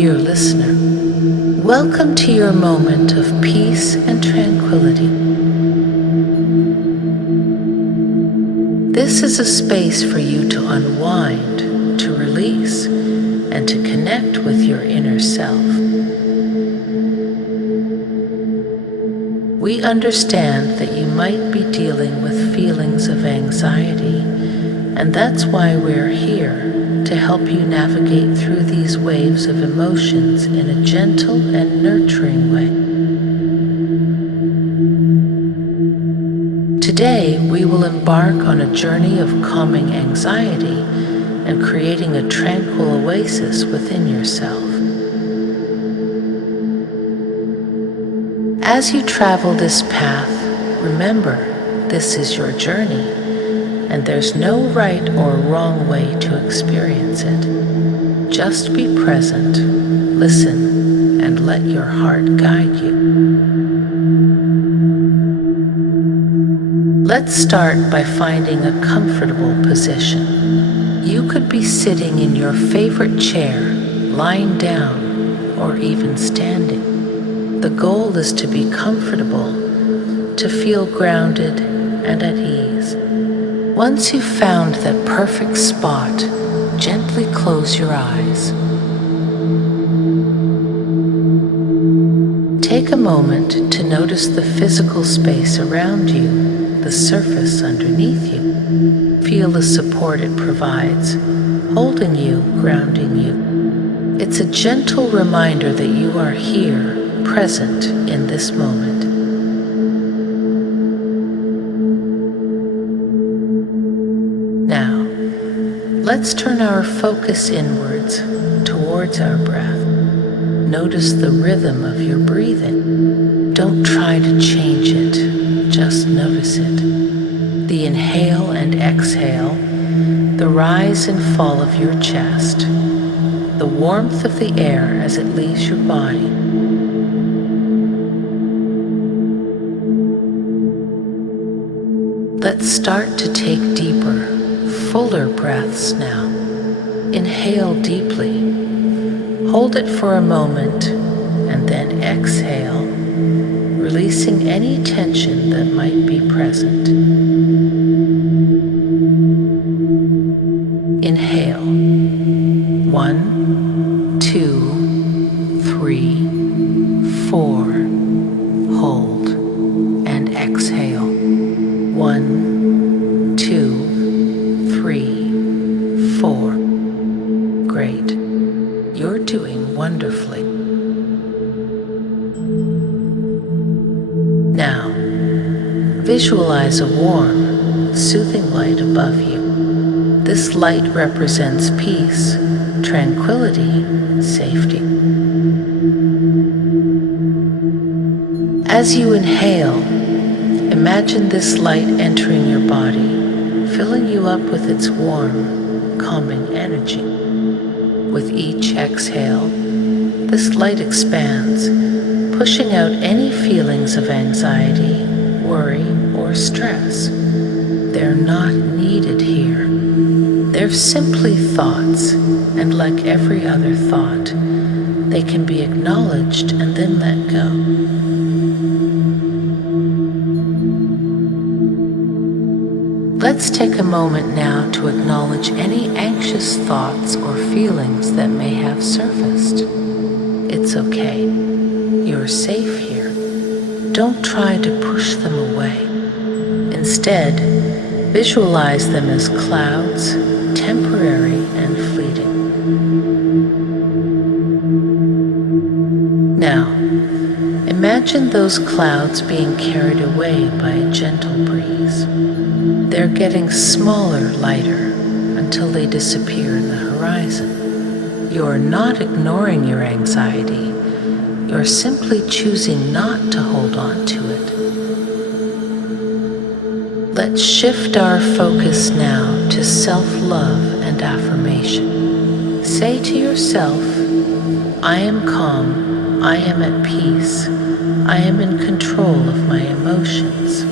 Dear listener, welcome to your moment of peace and tranquility. This is a space for you to unwind, to release, and to connect with your inner self. We understand that you might be dealing with feelings of anxiety, and that's why we're here to help you navigate through these waves of emotions in a gentle and nurturing way. Today, we will embark on a journey of calming anxiety and creating a tranquil oasis within yourself. As you travel this path, remember, this is your journey, and there's no right or wrong way to experience it. Just be present, listen, and let your heart guide you. Let's start by finding a comfortable position. You could be sitting in your favorite chair, lying down, or even standing. The goal is to be comfortable, to feel grounded and at ease. Once you've found that perfect spot, gently close your eyes. Take a moment to notice the physical space around you, the surface underneath you. Feel the support it provides, holding you, grounding you. It's a gentle reminder that you are here, present in this moment. Now, let's turn our focus inwards, towards our breath. Notice the rhythm of your breathing. Don't try to change it, just notice it. The inhale and exhale, the rise and fall of your chest, the warmth of the air as it leaves your body. Let's start to take deeper, fuller breaths now. Inhale deeply. Hold it for a moment, and then exhale, releasing any tension that might be present. Inhale. 1, 2, 3, 4. Hold and exhale. 1, 2, 3, 4. Great. You're doing wonderfully. Now, visualize a warm, soothing light above you. This light represents peace, tranquility, safety. As you inhale, imagine this light entering your body, filling you up with its warm, calming energy. With each exhale, this light expands, pushing out any feelings of anxiety, worry, or stress. They're not needed here. They're simply thoughts, and like every other thought, they can be acknowledged and then let go. Let's take a moment now to acknowledge any anxious thoughts or feelings that may have surfaced. It's okay. You're safe here. Don't try to push them away. Instead, visualize them as clouds, temporary and fleeting. Now, imagine those clouds being carried away by a gentle breeze. They're getting smaller, lighter, until they disappear in the horizon. You're not ignoring your anxiety. You're simply choosing not to hold on to it. Let's shift our focus now to self-love and affirmation. Say to yourself, I am calm, I am at peace, I am in control of my emotions.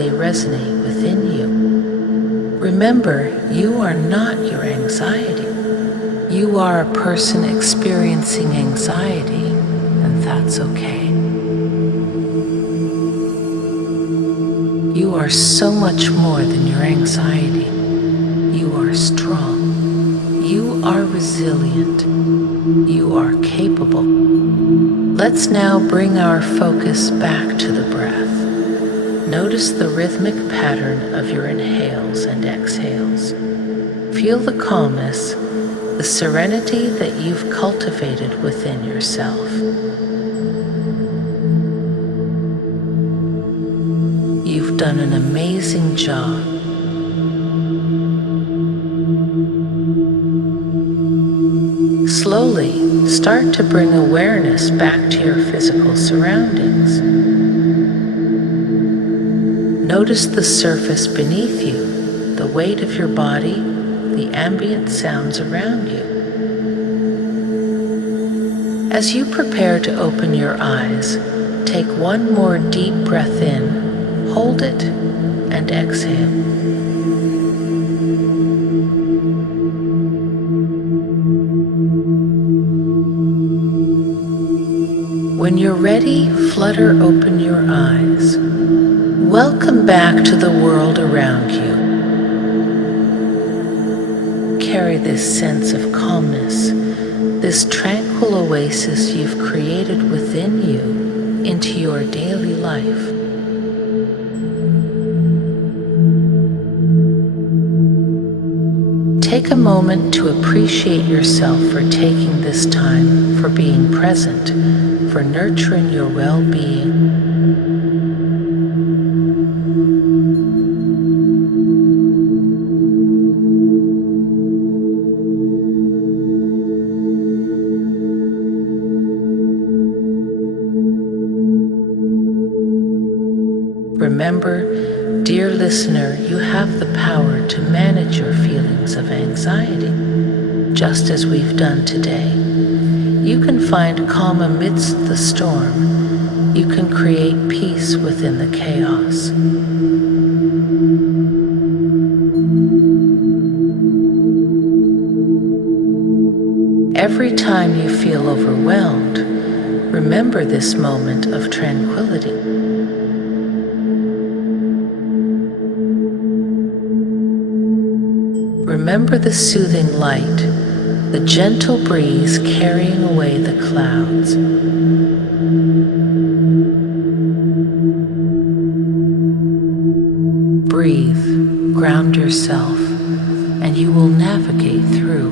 they resonate within you. Remember, you are not your anxiety. You are a person experiencing anxiety, and that's okay. You are so much more than your anxiety. You are strong. You are resilient. You are capable. Let's now bring our focus back to the breath. Notice the rhythmic pattern of your inhales and exhales. Feel the calmness, the serenity that you've cultivated within yourself. You've done an amazing job. Slowly, start to bring awareness back to your physical surroundings. Notice the surface beneath you, the weight of your body, the ambient sounds around you. As you prepare to open your eyes, take one more deep breath in, hold it, and exhale. When you're ready, flutter open your eyes. Welcome back to the world around you. Carry this sense of calmness, this tranquil oasis you've created within you into your daily life. Take a moment to appreciate yourself for taking this time, for being present, for nurturing your well-being. Remember, dear listener, you have the power to manage your feelings of anxiety, just as we've done today. You can find calm amidst the storm. You can create peace within the chaos. Every time you feel overwhelmed, remember this moment of tranquility. Remember the soothing light, the gentle breeze carrying away the clouds. Breathe, ground yourself, and you will navigate through.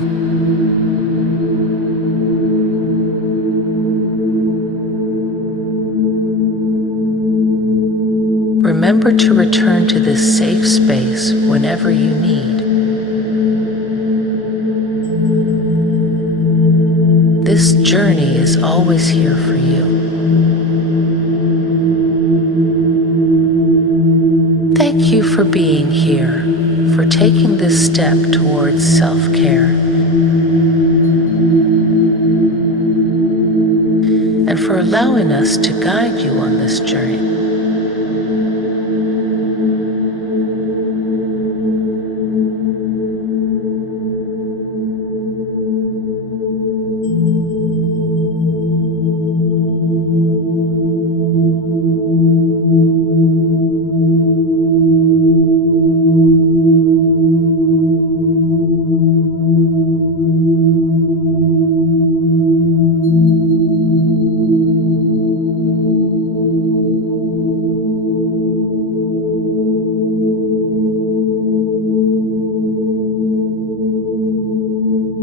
Remember to return to this safe space whenever you need. This journey is always here for you. Thank you for being here, for taking this step towards self-care, and for allowing us to guide you on this journey.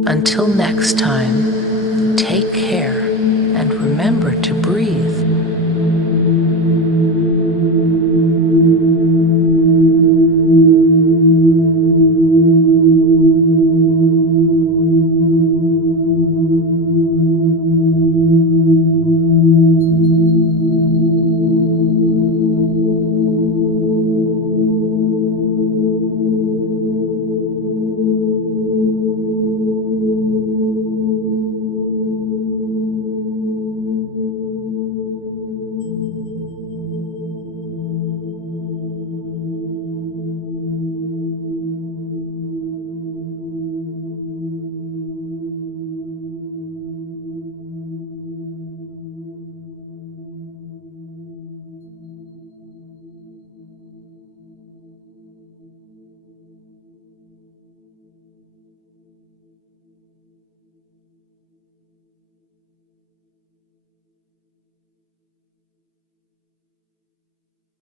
Until next time, take care and remember to breathe.